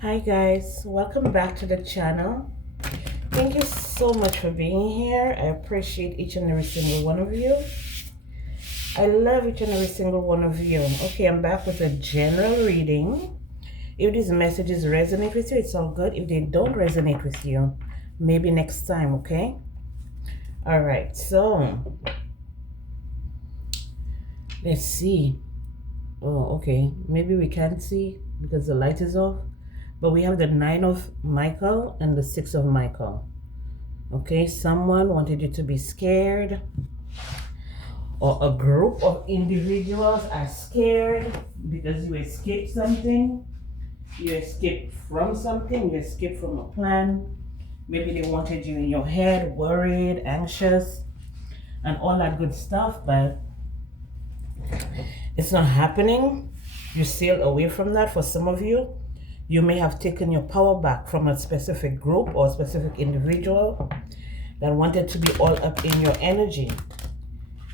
Hi guys, welcome back to the channel. Thank you so much for being here. I appreciate each and every single one of you. I love each and every single one of you. Okay, I'm back with a general reading. If these messages resonate with you, it's all good. If they don't resonate with you, maybe next time, okay? All right, so let's see. Oh, okay. Maybe we can't see because the light is off. But we have the 9 of Michael and the 6 of Michael. Okay, someone wanted you to be scared, or a group of individuals are scared because you escaped something. You escaped from something, you escaped from a plan. Maybe they wanted you in your head, worried, anxious, and all that good stuff, but it's not happening. You sailed away from that. For some of you, you may have taken your power back from a specific group or a specific individual that wanted to be all up in your energy.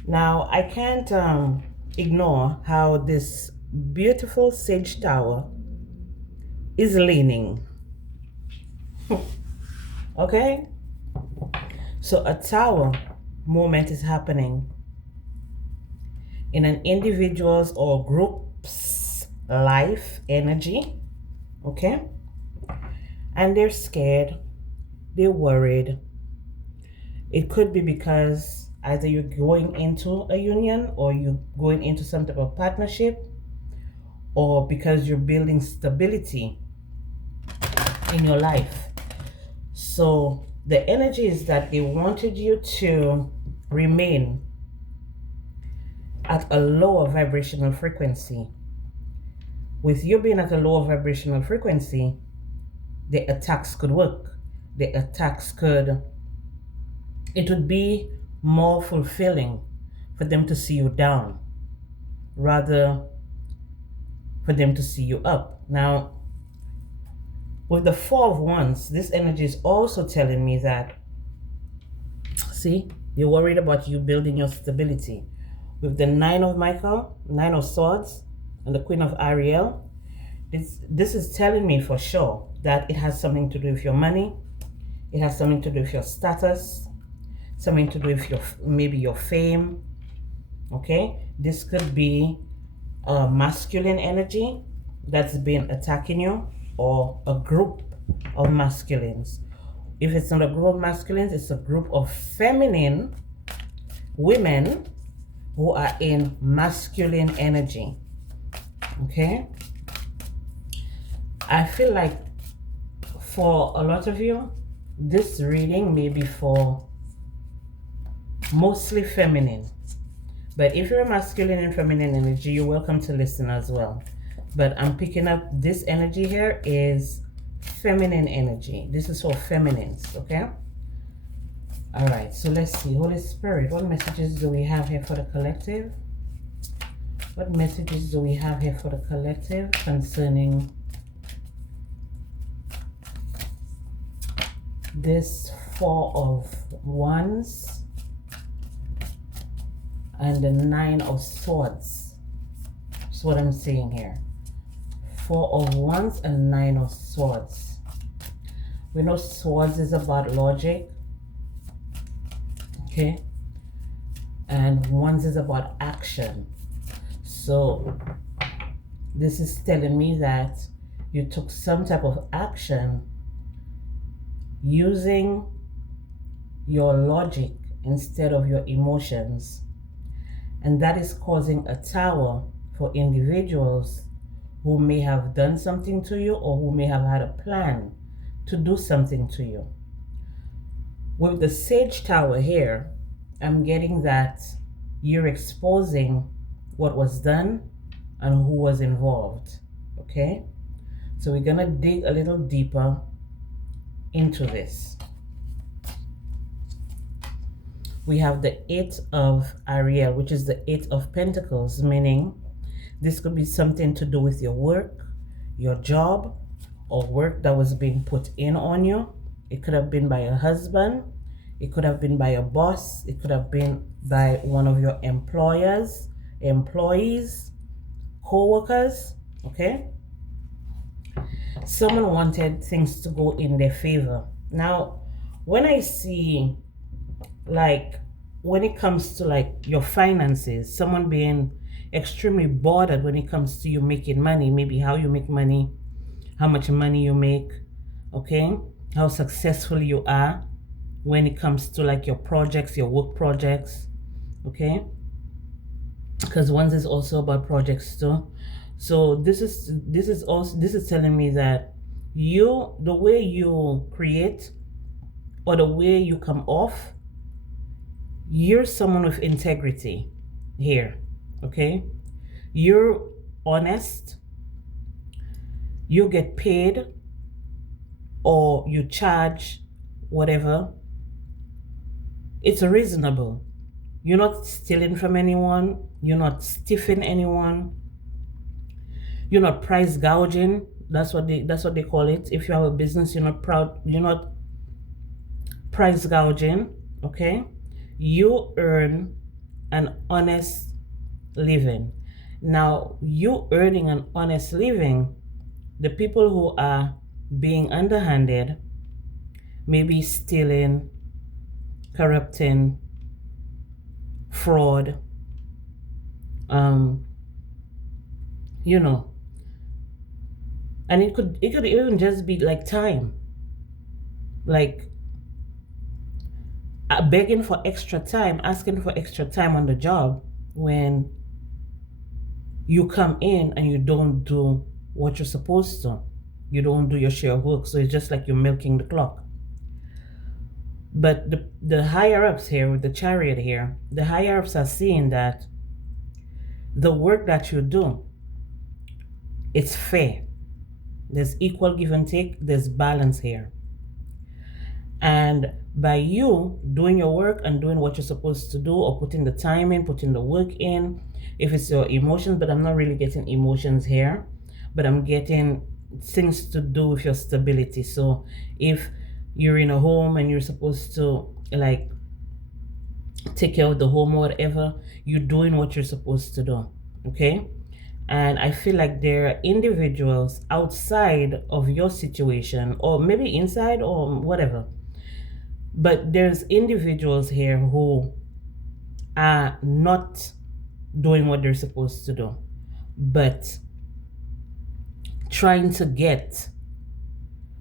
Now, I can't ignore how this beautiful sage tower is leaning. Okay? So a tower moment is happening in an individual's or group's life energy. Okay? And they're scared. They're worried. It could be because either you're going into a union or you're going into some type of partnership, or because you're building stability in your life. So the energy is that they wanted you to remain at a lower vibrational frequency. With you being at a lower vibrational frequency, the attacks could work. The attacks could, it would be more fulfilling for them to see you down rather for them to see you up. Now, with the 4 of Wands, this energy is also telling me that, see, you're worried about you building your stability. With the 9 of Michael, 9 of Swords, and the Queen of Ariel, this is telling me for sure that it has something to do with your money. It has something to do with your status, something to do with maybe your fame. Okay, this could be a masculine energy that's been attacking you, or a group of masculines. If it's not a group of masculines, it's a group of feminine women who are in masculine energy. Okay, I feel like for a lot of you, this reading may be for mostly feminine. But if you're a masculine and feminine energy, you're welcome to listen as well. But I'm picking up this energy here is feminine energy. This is for feminines, okay? All right, so let's see. Holy Spirit, what messages do we have here for the collective? What messages do we have here for the collective concerning this 4 of Wands and the 9 of Swords? That's what I'm saying here. 4 of Wands and 9 of Swords. We know Swords is about logic, okay? And Wands is about action. So this is telling me that you took some type of action using your logic instead of your emotions. And that is causing a tower for individuals who may have done something to you, or who may have had a plan to do something to you. With the Sage Tower here, I'm getting that you're exposing what was done and who was involved. Okay? So we're going to dig a little deeper into this. We have the 8 of Ariel, which is the 8 of Pentacles, meaning this could be something to do with your work, your job, or work that was being put in on you. It could have been by a husband. It could have been by a boss. It could have been by one of your employers, employees, co-workers, okay? Someone wanted things to go in their favor. Now, when I see, like, when it comes to like your finances, someone being extremely bothered when it comes to you making money, maybe how you make money, how much money you make, okay, how successful you are when it comes to like your projects, your work projects, okay, because one is also about projects too. So this is telling me that you, the way you create or the way you come off, you're someone with integrity here, okay? You're honest, you get paid or you charge whatever, it's reasonable. You're not stealing from anyone, you're not stiffing anyone, you're not price gouging. That's what they call it. If you have a business, you're not price gouging, okay? You earn an honest living. Now, you earning an honest living, the people who are being underhanded, maybe stealing, corrupting, fraud, um, you know, and it could even just be like time, like begging for extra time, asking for extra time on the job when you come in and you don't do what you're supposed to. You don't do your share of work, so it's just like you're milking the clock. But the higher ups here, with the chariot here, the higher ups are seeing that the work that you do, it's fair. There's equal give and take, there's balance here. And by you doing your work and doing what you're supposed to do, or putting the time in, putting the work in, if it's your emotions, but I'm not really getting emotions here, but I'm getting things to do with your stability. So if you're in a home and you're supposed to like take care of the home or whatever, you're doing what you're supposed to do, okay? And I feel like there are individuals outside of your situation, or maybe inside or whatever, but there's individuals here who are not doing what they're supposed to do, but trying to get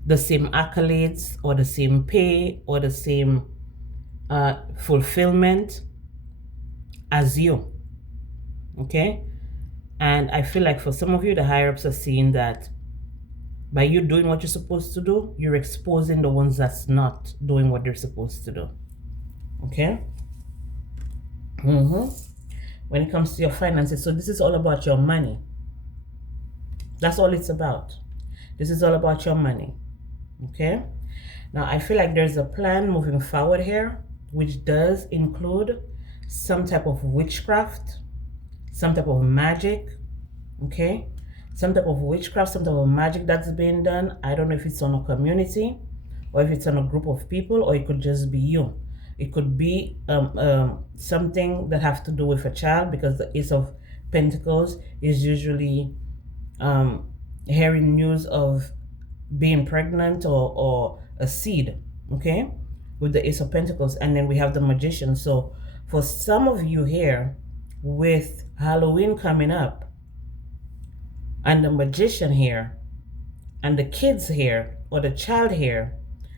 the same accolades or the same pay or the same fulfillment as you, okay? And I feel like for some of you, the higher ups are seeing that by you doing what you're supposed to do, you're exposing the ones that's not doing what they're supposed to do, okay? When it comes to your finances, so this is all about your money. That's all it's about. This is all about your money, okay? Now, I feel like there's a plan moving forward here, which does include some type of witchcraft, some type of magic, okay? Some type of witchcraft, some type of magic that's being done. I don't know if it's on a community or if it's on a group of people, or it could just be you. It could be something that has to do with a child, because the Ace of Pentacles is usually hearing news of being pregnant or a seed, okay, with the Ace of Pentacles. And then we have the Magician. So for some of you here, with Halloween coming up and the Magician here and the kids here or the child here,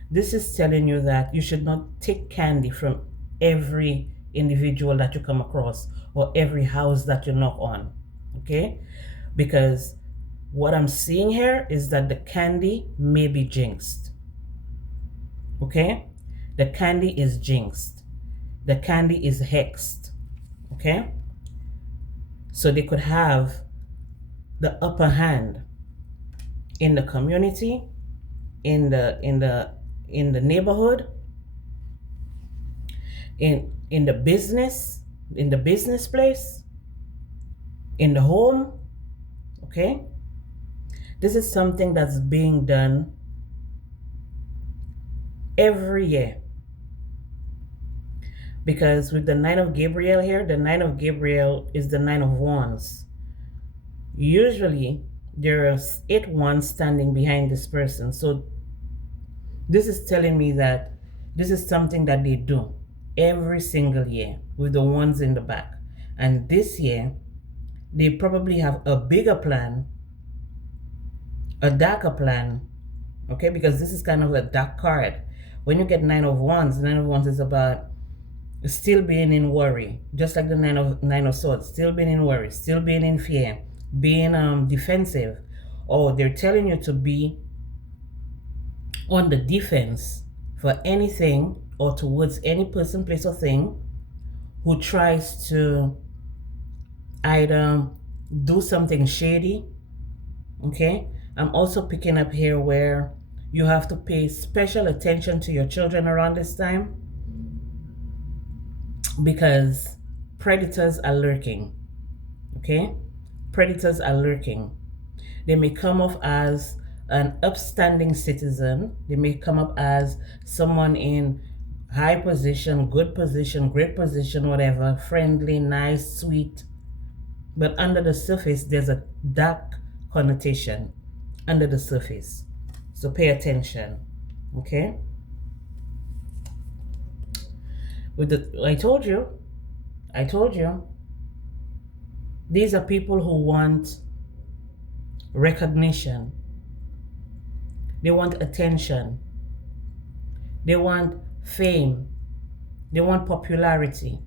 this is telling you that you should not take candy from every individual that you come across or every house that you knock on, okay? Because what I'm seeing here is that the candy may be jinxed, okay? The candy is jinxed. The candy is hexed, okay? So they could have the upper hand in the community, in the neighborhood, in the business place, in the home, okay? This is something that's being done every year. Because with the Nine of Gabriel here, the Nine of Gabriel is the Nine of Wands. Usually, there are 8 ones standing behind this person. So this is telling me that this is something that they do every single year with the ones in the back. And this year, they probably have a bigger plan, a darker plan, okay? Because this is kind of a dark card. When you get Nine of Wands is about still being in worry, just like the Nine of Swords, still being in worry, still being in fear, being defensive. Or they're telling you to be on the defense for anything or towards any person, place, or thing who tries to either do something shady. Okay, I'm also picking up here where you have to pay special attention to your children around this time, because predators are lurking. Okay, predators are lurking. They may come off as an upstanding citizen. They may come up as someone in high position, good position, great position, whatever, friendly, nice, sweet. But under the surface, there's a dark connotation under the surface. So pay attention, okay? I told you, these are people who want recognition. They want attention. They want fame. They want popularity.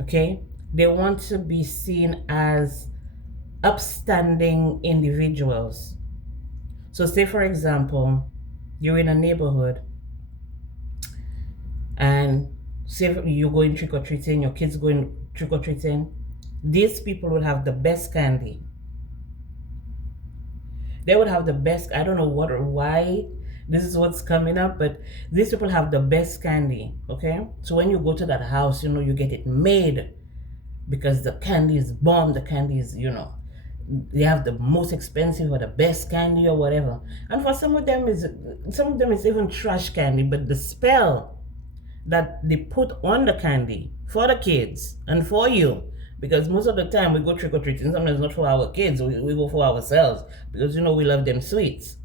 Okay? They want to be seen as upstanding individuals. So say, for example, you're in a neighborhood and say you're going trick-or-treating, your kids going trick-or-treating. These people would have the best candy. They would have the best, I don't know what or why this is what's coming up, but these people have the best candy, okay? So when you go to that house, you get it made because the candy is bomb, the candy is, they have the most expensive or the best candy or whatever. And for some of them it's even trash candy, but the spell that they put on the candy for the kids and for you, because most of the time we go trick-or-treating, sometimes not for our kids, we go for ourselves, because we love them sweets.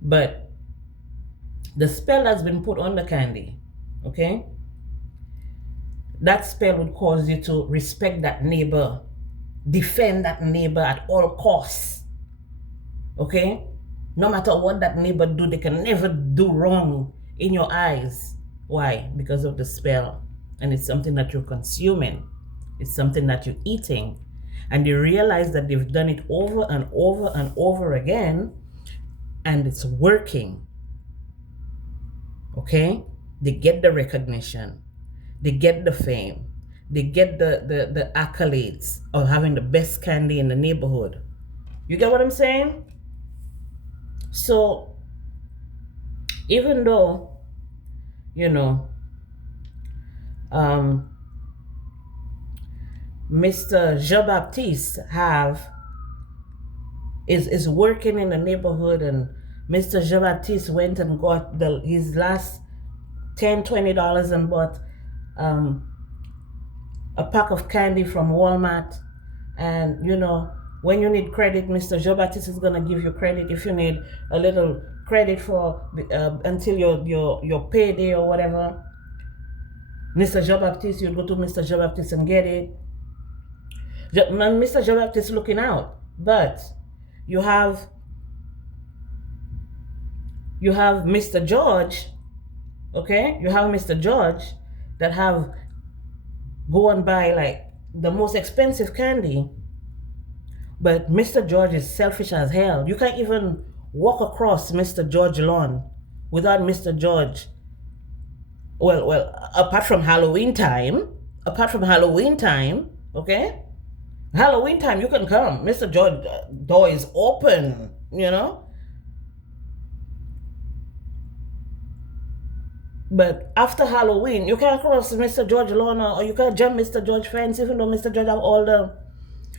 But the spell that's been put on the candy, okay, that spell would cause you to respect that neighbor, defend that neighbor at all costs, okay? No matter what that neighbor do, they can never do wrong in your eyes. Why? Because of the spell. And it's something that you're consuming. It's something that you're eating. And they realize that they've done it over and over and over again, and it's working. Okay? They get the recognition. They get the fame. They get the accolades of having the best candy in the neighborhood. You get what I'm saying? So, even though, Mr. Jean-Baptiste is working in the neighborhood, and Mr. Jean-Baptiste went and got his last $10-20 and bought a pack of candy from Walmart. And when you need credit, Mr. Jean-Baptiste is gonna give you credit. If you need a little credit for until your payday or whatever, Mr. Jean-Baptiste, you go to Mr. Jean-Baptiste and get it. Mr. Jean-Baptiste looking out. But you have Mr. George, okay? You have Mr. George that have go and buy like the most expensive candy. But Mr. George is selfish as hell. You can't even walk across Mr. George lawn without Mr. George. Well, apart from Halloween time, okay? Halloween time, you can come. Mr. George door is open, But after Halloween, you can't cross Mr. George lawn, or you can't jump Mr. George fence, even though Mr. George have all the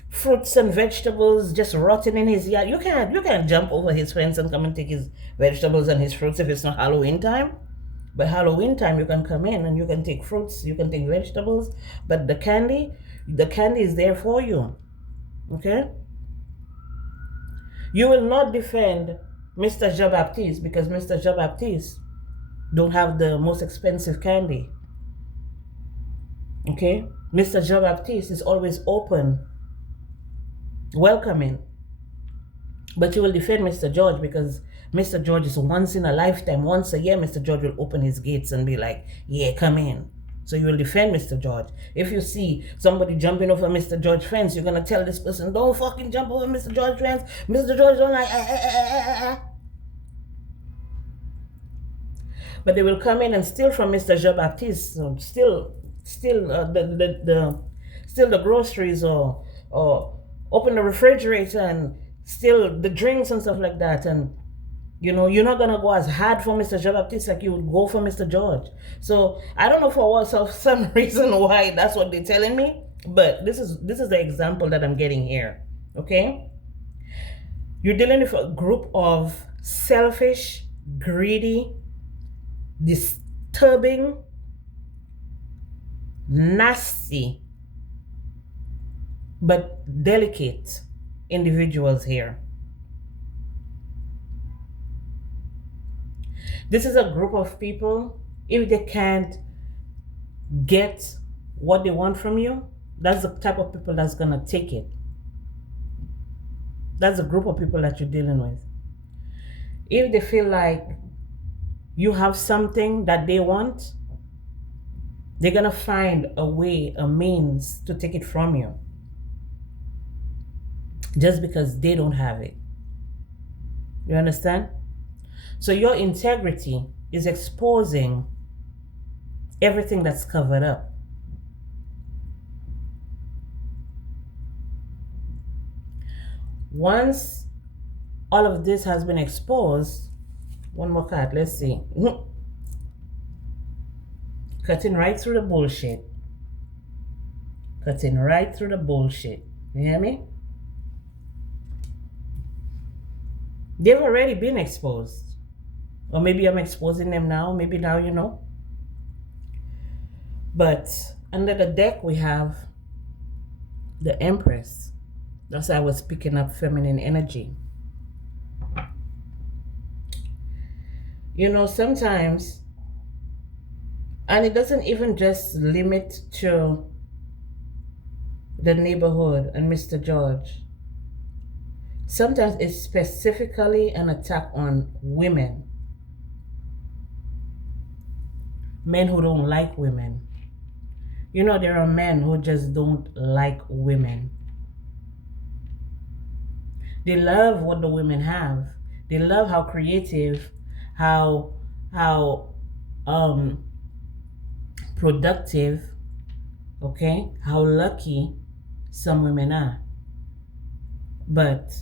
fruits and vegetables just rotting in his yard. You can't jump over his fence and come and take his vegetables and his fruits if it's not Halloween time. But Halloween time, you can come in and you can take fruits, you can take vegetables, but the candy is there for you, okay? You will not defend Mr. Jean Baptiste because Mr. Jean Baptiste don't have the most expensive candy. Okay? Mr. Jean Baptiste is always open, welcoming. But you will defend Mr. George because Mr. George is once in a lifetime, once a year, Mr. George will open his gates and be like, yeah, come in. So you will defend Mr. George. If you see somebody jumping over Mr. George fence, you're going to tell this person, don't fucking jump over Mr. George fence. Mr. George don't like, But they will come in and steal from Mr. Jean Baptiste, steal the groceries or open the refrigerator and steal the drinks and stuff like that. And you know, you're not gonna go as hard for Mr. Jean Baptiste like you would go for Mr. George. So I don't know for what some reason why that's what they're telling me, but this is the example that I'm getting here. Okay, you're dealing with a group of selfish, greedy, disturbing, nasty, but delicate individuals here. This is a group of people, if they can't get what they want from you, that's the type of people that's going to take it. That's the group of people that you're dealing with. If they feel like you have something that they want, they're going to find a way, a means to take it from you. Just because they don't have it. You understand? So your integrity is exposing everything that's covered up. Once all of this has been exposed, one more card, let's see. Cutting right through the bullshit. Cutting right through the bullshit. You hear me? They've already been exposed. Or maybe I'm exposing them now. Maybe now you know. But under the deck we have the Empress. That's why I was picking up feminine energy. You know, sometimes, and it doesn't even just limit to the neighborhood and Mr. George. Sometimes it's specifically an attack on women. Men who don't like women. You know, there are men who just don't like women. They love what the women have. They love how creative, how productive, okay, how lucky some women are. But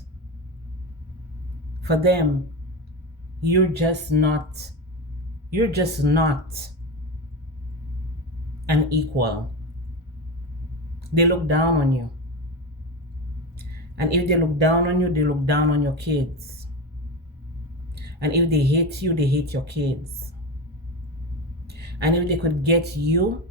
for them, you're just not an equal. They look down on you. And if they look down on you, they look down on your kids. And if they hate you, they hate your kids. And if they could get you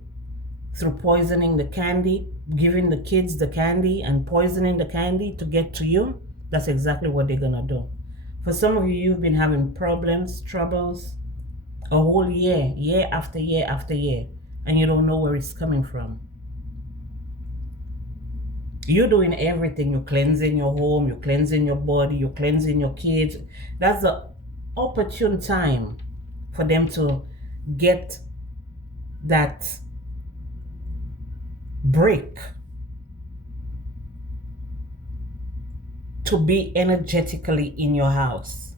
through poisoning the candy, giving the kids the candy and poisoning the candy to get to you, that's exactly what they're gonna do. For some of you, you've been having problems, troubles, a whole year, year after year after year, and you don't know where it's coming from. You're doing everything. You're cleansing your home, you're cleansing your body, you're cleansing your kids. That's the opportune time for them to get that break, to be energetically in your house,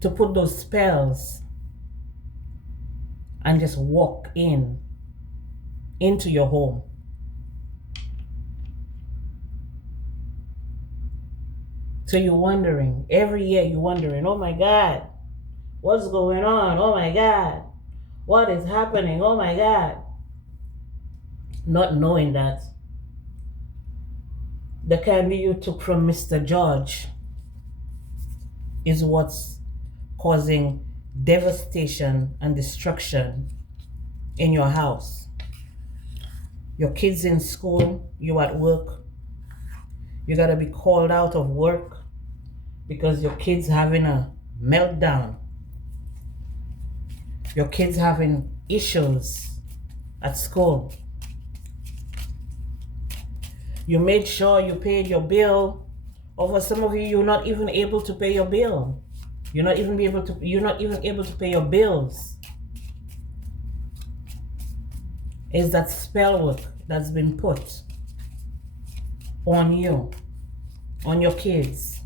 to put those spells and just walk into your home. So you're wondering, every year you're wondering, oh my God, what's going on? Oh my God, what is happening? Oh my God. Not knowing that the candy you took from Mr. George is what's causing devastation and destruction in your house. Your kids in school, you at work, You gotta be called out of work because your kid's having a meltdown. Your kid's having issues at school. You made sure you paid your bill. Over some of you, you're not even able to pay your bill. You're not even able to pay your bills. Is that spell work that's been put on you, on your kids,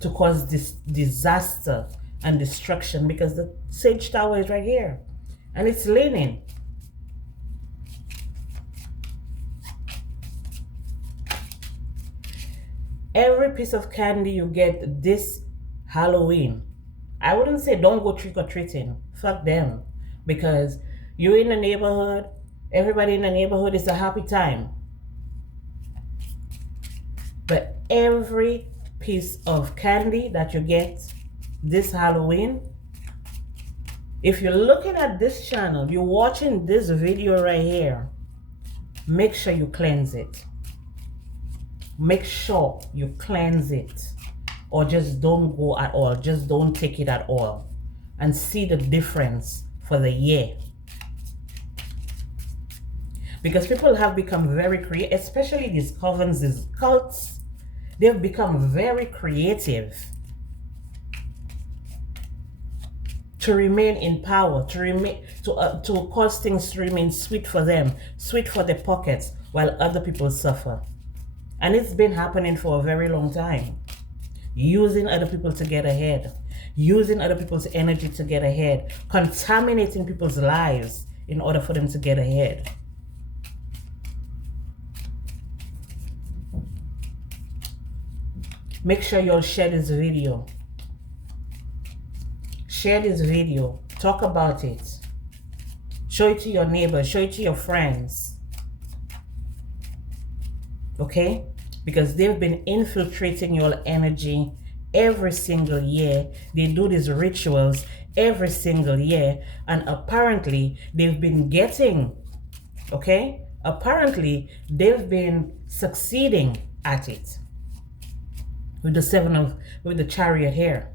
to cause this disaster and destruction, because the Sage Tower is right here and it's leaning. Every piece of candy you get this Halloween, I wouldn't say don't go trick-or-treating. Fuck them. Because you're in the neighborhood, everybody in the neighborhood is a happy time. But every piece of candy that you get this Halloween, if you're looking at this channel, you're watching this video right here, make sure you cleanse it. Make sure you cleanse it, or just don't go at all. Just don't take it at all, and see the difference for the year. Because people have become very creative, especially these covens, these cults. They've become very creative to remain in power, to cause things to remain sweet for them, sweet for their pockets, while other people suffer. And it's been happening for a very long time. Using other people to get ahead. Using other people's energy to get ahead. Contaminating people's lives in order for them to get ahead. Make sure you'll share this video. Share this video. Talk about it. Show it to your neighbors. Show it to your friends. Okay? Because they've been infiltrating your energy every single year. They do these rituals every single year. And apparently, they've been getting, okay? Apparently, they've been succeeding at it. With the chariot here.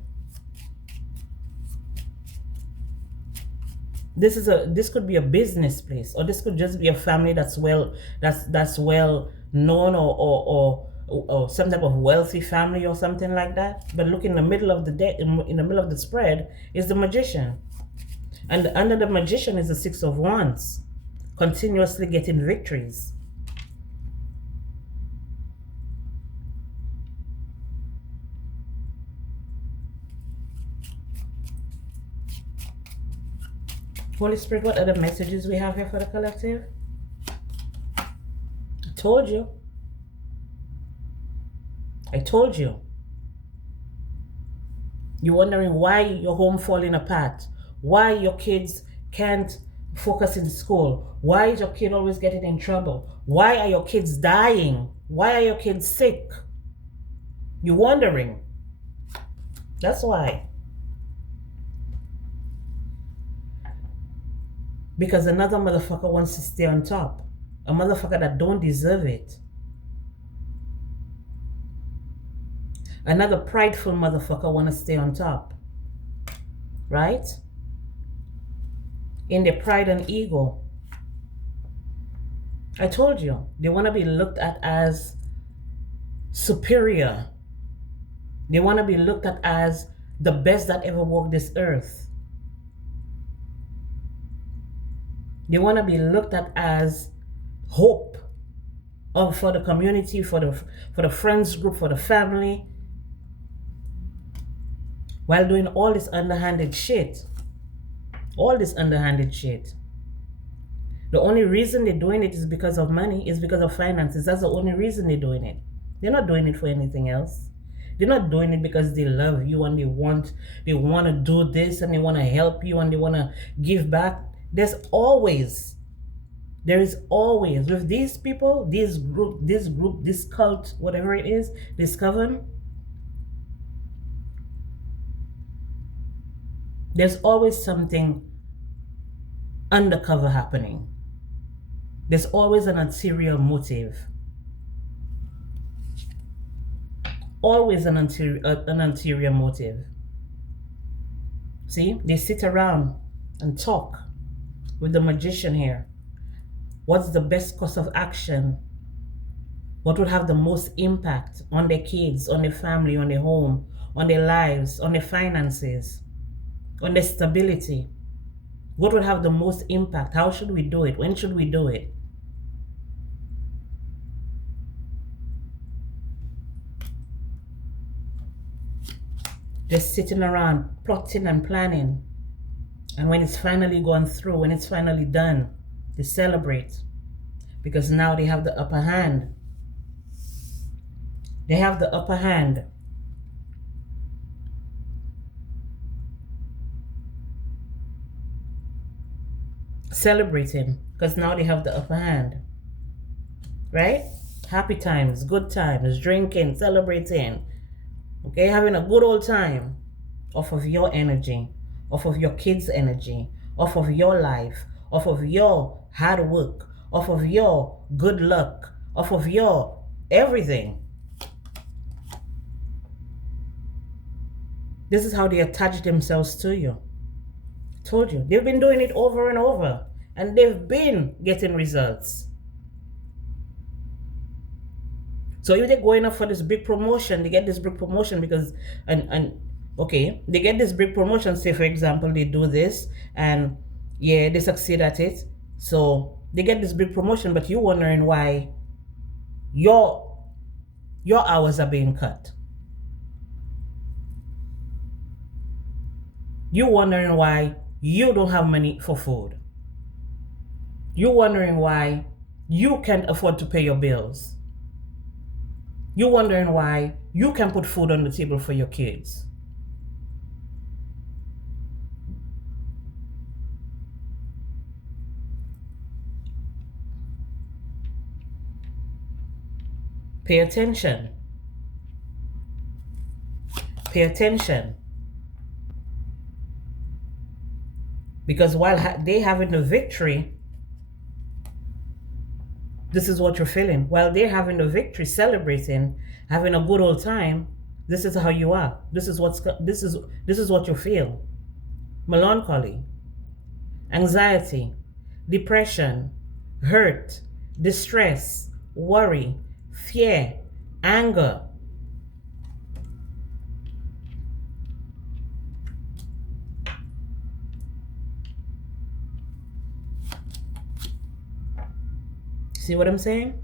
This could be a business place, or this could just be a family that's well known, or some type of wealthy family or something like that. But look, in the middle of the deck, in the middle of the spread is the magician, and under the magician is the Six of Wands, continuously getting victories. Holy Spirit, what other messages we have here for the collective? I told you. I told you. You're wondering why your home falling apart. Why your kids can't focus in school. Why is your kid always getting in trouble? Why are your kids dying? Why are your kids sick? You're wondering. That's why. Because another motherfucker wants to stay on top. A motherfucker that don't deserve it. Another prideful motherfucker want to stay on top. Right? In their pride and ego. I told you. They want to be looked at as superior. They want to be looked at as the best that ever walked this earth. They want to be looked at as hope for the community, for the friends group, for the family, while doing all this underhanded shit. All this underhanded shit. The only reason they're doing it is because of money, is because of finances. That's the only reason they're doing it. They're not doing it for anything else. They're not doing it because they love you and they want to do this and they want to help you and they want to give back. There is always with these people, this group, this cult, whatever it is, this coven, there's always something undercover happening. There's always an ulterior motive. Always an ulterior motive. See, they sit around and talk with the magician here. What's the best course of action? What would have the most impact on their kids, on their family, on their home, on their lives, on their finances, on their stability? What would have the most impact? How should we do it? When should we do it? Just sitting around plotting and planning. And when it's finally gone through, when it's finally done, they celebrate. Because now they have the upper hand. They have the upper hand. Celebrating. Because now they have the upper hand. Right? Happy times, good times, drinking, celebrating. Okay? Having a good old time off of your energy, off of your kids' energy, off of your life, off of your hard work, off of your good luck, off of your everything. This is how they attach themselves to you. I told you, they've been doing it over and over, and they've been getting results. So if they're going up for this big promotion, they get this big promotion because, okay, they get this big promotion. Say, for example, they do this and yeah, they succeed at it. So they get this big promotion, but you're wondering why your hours are being cut. You're wondering why you don't have money for food. You're wondering why you can't afford to pay your bills. You're wondering why you can put food on the table for your kids. Pay attention. Pay attention. Because while they having the victory, this is what you're feeling. While they're having the victory, celebrating, having a good old time, this is how you are. This is what you feel. Melancholy, anxiety, depression, hurt, distress, worry, fear, anger. See what I'm saying?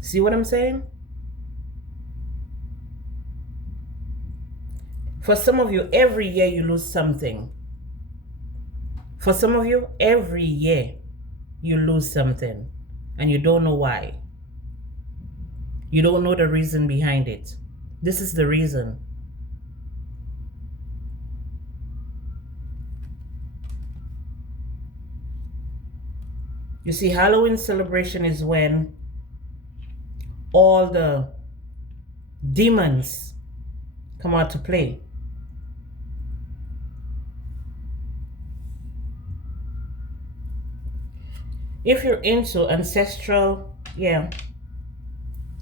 See what I'm saying? For some of you, every year you lose something. For some of you, every year you lose something and you don't know why. You don't know the reason behind it. This is the reason. You see, Halloween celebration is when all the demons come out to play. If you're into ancestral, yeah.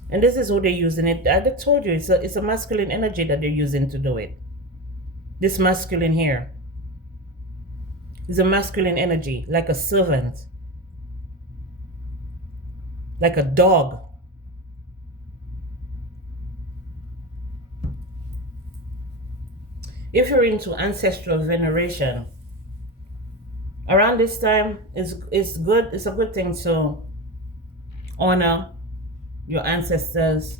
And this is who they're using it. I told you, it's a masculine energy that they're using to do it. This masculine here is a masculine energy, like a servant, like a dog. If you're into ancestral veneration, around this time it's good. It's a good thing to honor your ancestors.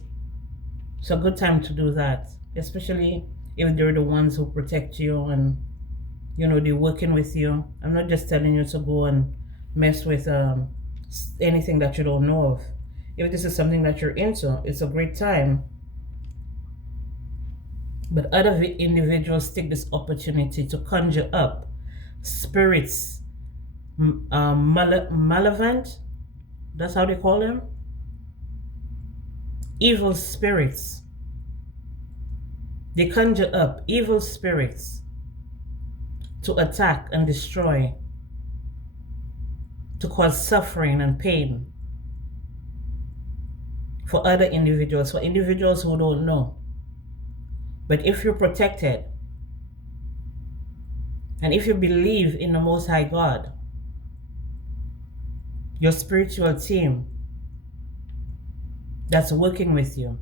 It's a good time to do that, especially if they're the ones who protect you and they're working with you. I'm not just telling you to go and mess with anything that you don't know of. If this is something that you're into, it's a great time. But other individuals take this opportunity to conjure up spirits, malevolent, that's how they call them, evil spirits. They conjure up evil spirits to attack and destroy, to cause suffering and pain for other individuals, for individuals who don't know. But if you're protected, and if you believe in the Most High God, your spiritual team that's working with you,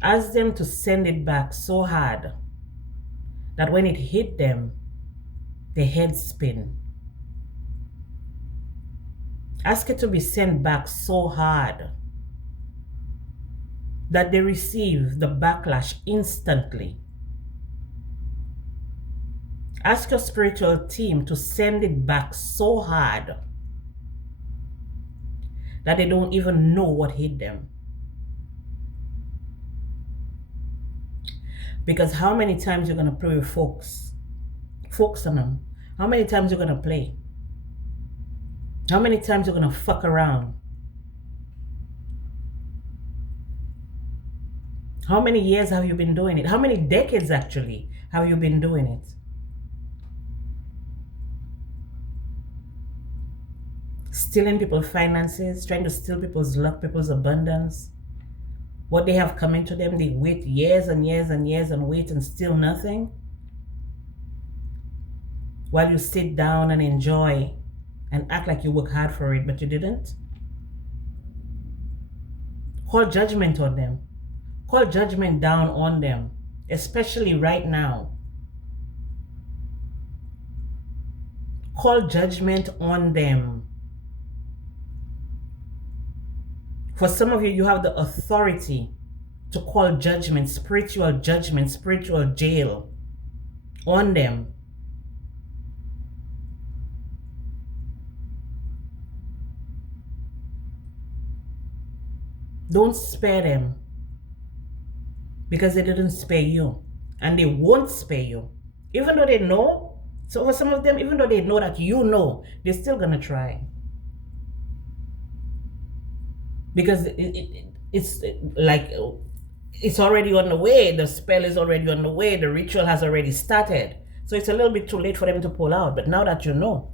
ask them to send it back so hard that when it hit them, their heads spin. Ask it to be sent back so hard that they receive the backlash instantly. Ask your spiritual team to send it back so hard that they don't even know what hit them. Because how many times you're going to play with folks on them? How many times you're going to play? How many times you're going to fuck around? How many years have you been doing it? How many decades actually have you been doing it? Stealing people's finances, trying to steal people's luck, people's abundance. What they have coming to them, they wait years and years and years and wait and still nothing. While you sit down and enjoy and act like you work hard for it, but you didn't. Call judgment on them. Call judgment down on them, especially right now. Call judgment on them. For some of you, you have the authority to call judgment, spiritual jail on them. Don't spare them, because they didn't spare you, and they won't spare you. Even though they know, so for some of them, even though they know that you know, they're still gonna try. Because it's like, it's already on the way, the spell is already on the way, the ritual has already started. So it's a little bit too late for them to pull out, but now that you know.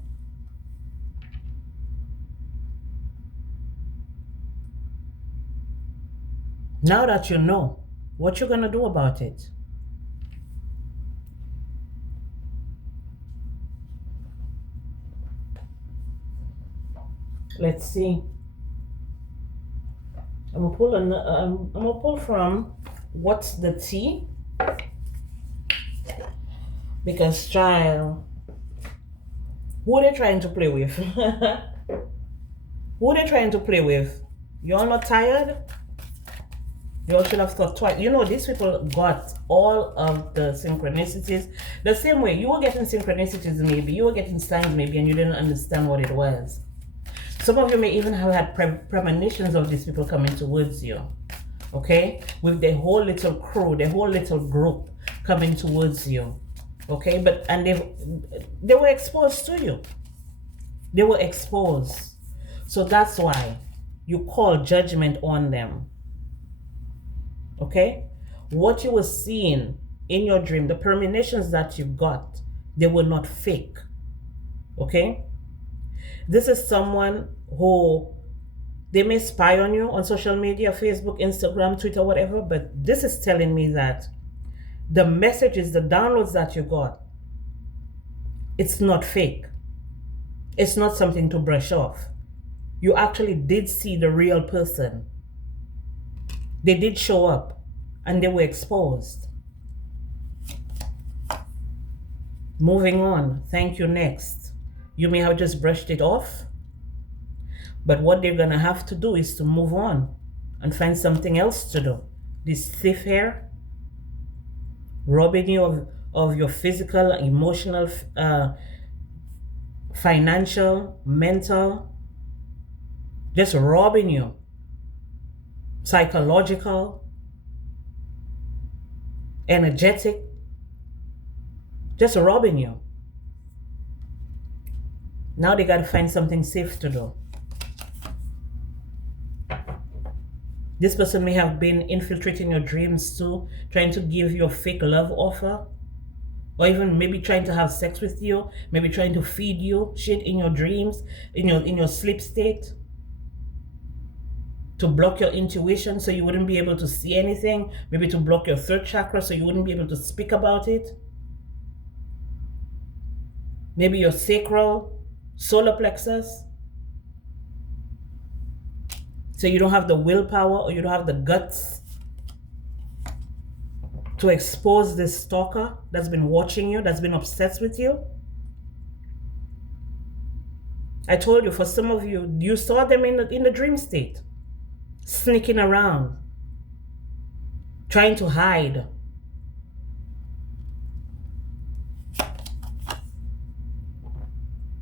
Now that you know, what you're gonna do about it? Let's see. I'm gonna pull from What's the Tea? Because child, who are they trying to play with? Who are they trying to play with? You're not tired? You all should have thought twice. You know, these people got all of the synchronicities. The same way you were getting synchronicities, maybe. You were getting signs, maybe, and you didn't understand what it was. Some of you may even have had premonitions of these people coming towards you. Okay? With their whole little crew, their whole little group coming towards you. Okay? And they were exposed to you. They were exposed. So that's why you call judgment on them. Okay? What you were seeing in your dream, the premonitions that you got, they were not fake. Okay? This is someone who, they may spy on you on social media, Facebook, Instagram, Twitter, whatever, but this is telling me that the messages, the downloads that you got, it's not fake. It's not something to brush off. You actually did see the real person. They did show up and they were exposed. Moving on. Thank you. Next. You may have just brushed it off, but what they're going to have to do is to move on and find something else to do. This thief here, robbing you of your physical, emotional, financial, mental, just robbing you, psychological, energetic, just robbing you. Now they got to find something safe to do. This person may have been infiltrating your dreams too, trying to give you a fake love offer, or even maybe trying to have sex with you, maybe trying to feed you shit in your dreams, in your sleep state. to block your intuition so you wouldn't be able to see anything, maybe to block your third chakra so you wouldn't be able to speak about it. Maybe your sacral, solar plexus, so you don't have the willpower or you don't have the guts to expose this stalker that's been watching you, that's been obsessed with you. I told you, for some of you, you saw them in the dream state, sneaking around, trying to hide.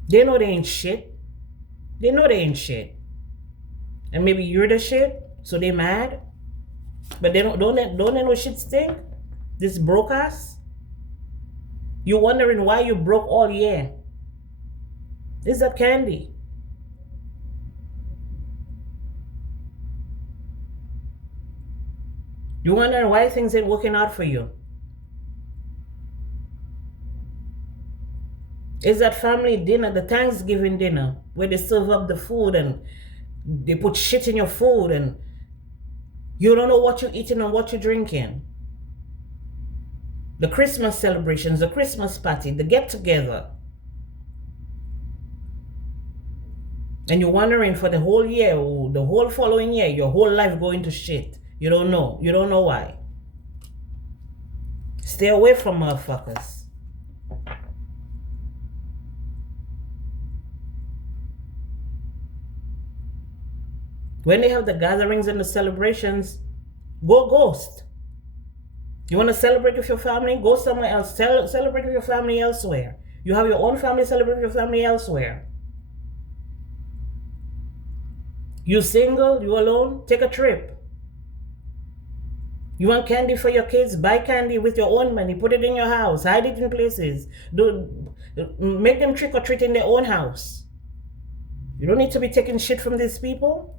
They know they ain't shit. They know they ain't shit. And maybe you're the shit, so they mad. But they don't they know shit stink? This broke ass? You're wondering why you broke all year. Is that candy? You're wondering why things ain't working out for you. Is that family dinner, the Thanksgiving dinner, where they serve up the food and they put shit in your food and you don't know what you're eating and what you're drinking? The Christmas celebrations, the Christmas party, the get-together. And you're wondering for the whole year or the whole following year, your whole life going to shit. You don't know. You don't know why. Stay away from motherfuckers. When they have the gatherings and the celebrations, go ghost. You want to celebrate with your family? Go somewhere else. Celebrate with your family elsewhere. You have your own family, celebrate with your family elsewhere. You single, you alone, take a trip. You want candy for your kids? Buy candy with your own money. Put it in your house. Hide it in places. Make them trick or treat in their own house. You don't need to be taking shit from these people.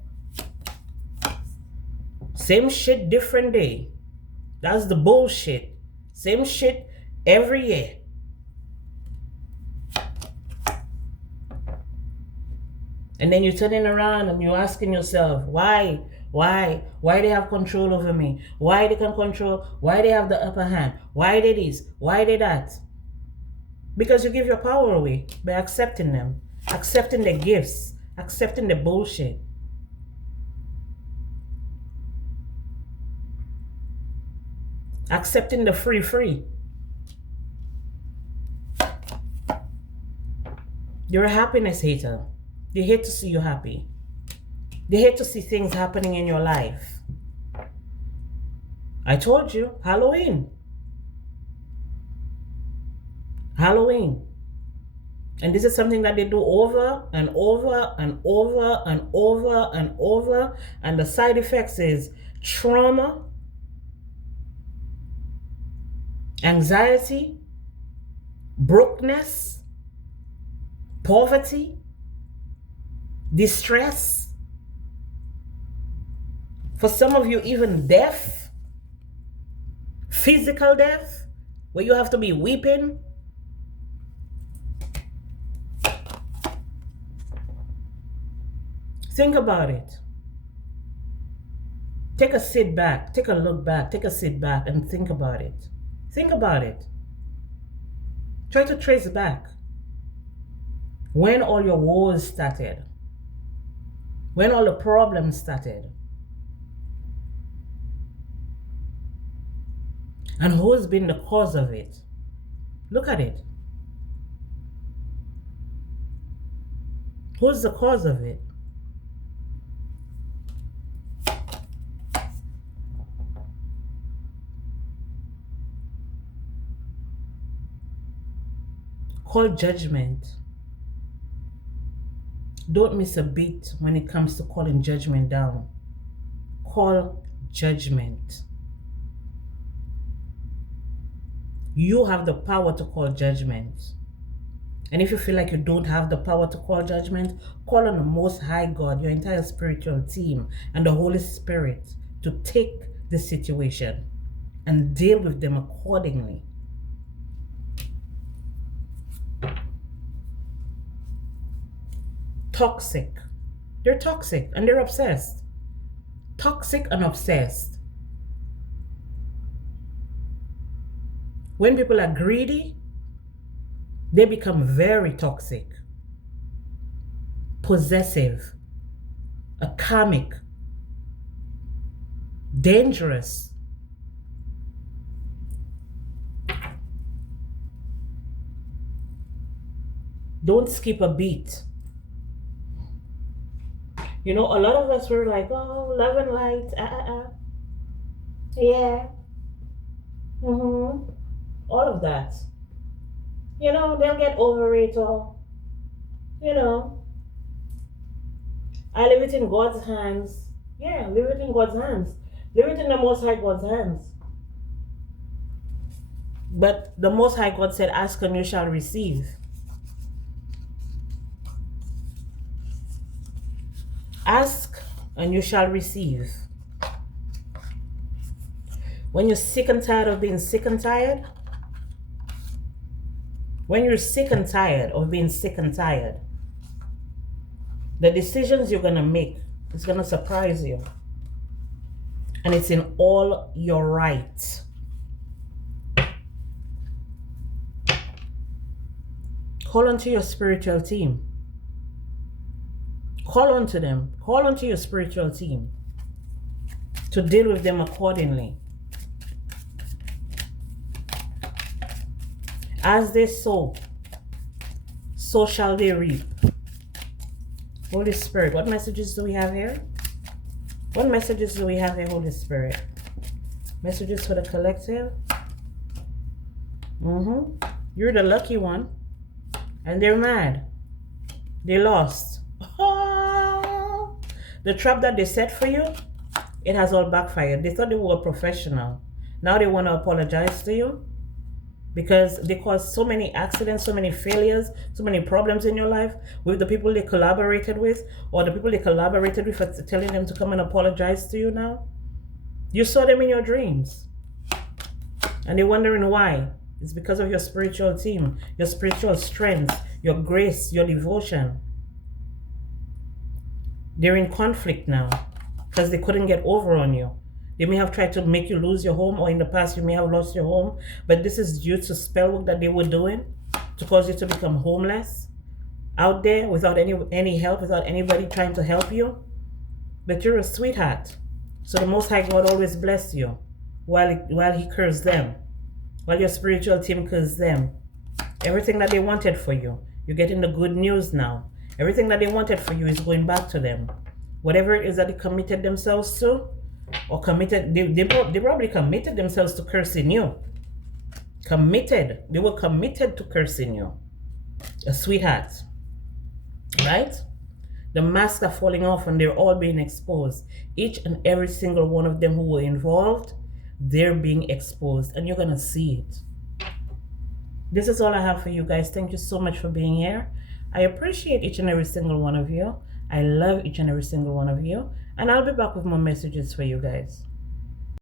Same shit, different day. That's the bullshit. Same shit every year. And then you're turning around and you're asking yourself, why they have control over me? Why they can control? Why they have the upper hand? Why they this? Why they that? Because you give your power away by accepting them, accepting the gifts, accepting the bullshit. Accepting the free. You're a happiness hater. They hate to see you happy. They hate to see things happening in your life. I told you, Halloween. Halloween. And this is something that they do over and over and over and over and over. And the side effects is trauma, anxiety, brokenness, poverty, distress. For some of you, even death, physical death, where you have to be weeping. Think about it. Take a sit back, take a look back, take a sit back and think about it. Think about it. Try to trace back when all your wars started, when all the problems started, and who's been the cause of it. Look at it. Who's the cause of it? Call judgment. Don't miss a beat when it comes to calling judgment down. Call judgment. You have the power to call judgment. And if you feel like you don't have the power to call judgment, call on the Most High God, your entire spiritual team, and the Holy Spirit to take the situation and deal with them accordingly. Toxic. They're toxic and they're obsessed. toxic and obsessed. When people are greedy, they become very toxic, possessive, karmic, dangerous. Don't skip a beat. You know, a lot of us were like, oh, love and light, yeah, all of that. You know, they'll get over it, or, you know, I leave it in God's hands. Yeah, leave it in God's hands. Leave it in the Most High God's hands. But the Most High God said, ask and you shall receive. Ask and you shall receive. When you're sick and tired of being sick and tired, when you're sick and tired of being sick and tired, the decisions you're going to make is going to surprise you. And it's in all your right. Call on to your spiritual team. Call on to them. Call on to your spiritual team to deal with them accordingly. As they sow, so shall they reap. Holy Spirit, what messages do we have here? What messages do we have here, Holy Spirit? Messages for the collective? You're the lucky one. And they're mad. They lost. The trap that they set for you, it has all backfired. They thought they were professional. Now they want to apologize to you because they caused so many accidents, so many failures, so many problems in your life with the people they collaborated with, or the people they collaborated with for telling them to come and apologize to you now. You saw them in your dreams. And they're wondering why. It's because of your spiritual team, your spiritual strength, your grace, your devotion. They're in conflict now because they couldn't get over on you. They may have tried to make you lose your home, or in the past you may have lost your home, but this is due to spell work that they were doing to cause you to become homeless out there without any help, without anybody trying to help you. But you're a sweetheart. So the Most High God always bless you while he cursed them, while your spiritual team cursed them. Everything that they wanted for you, you're getting the good news now. Everything that they wanted for you is going back to them. Whatever it is that they committed themselves to, or they probably committed themselves to cursing you. They were committed to cursing you. A sweetheart, right? The masks are falling off and they're all being exposed. Each and every single one of them who were involved, they're being exposed, and you're gonna see it. This is all I have for you guys. Thank you so much for being here. I appreciate each and every single one of you. I love each and every single one of you. And I'll be back with more messages for you guys.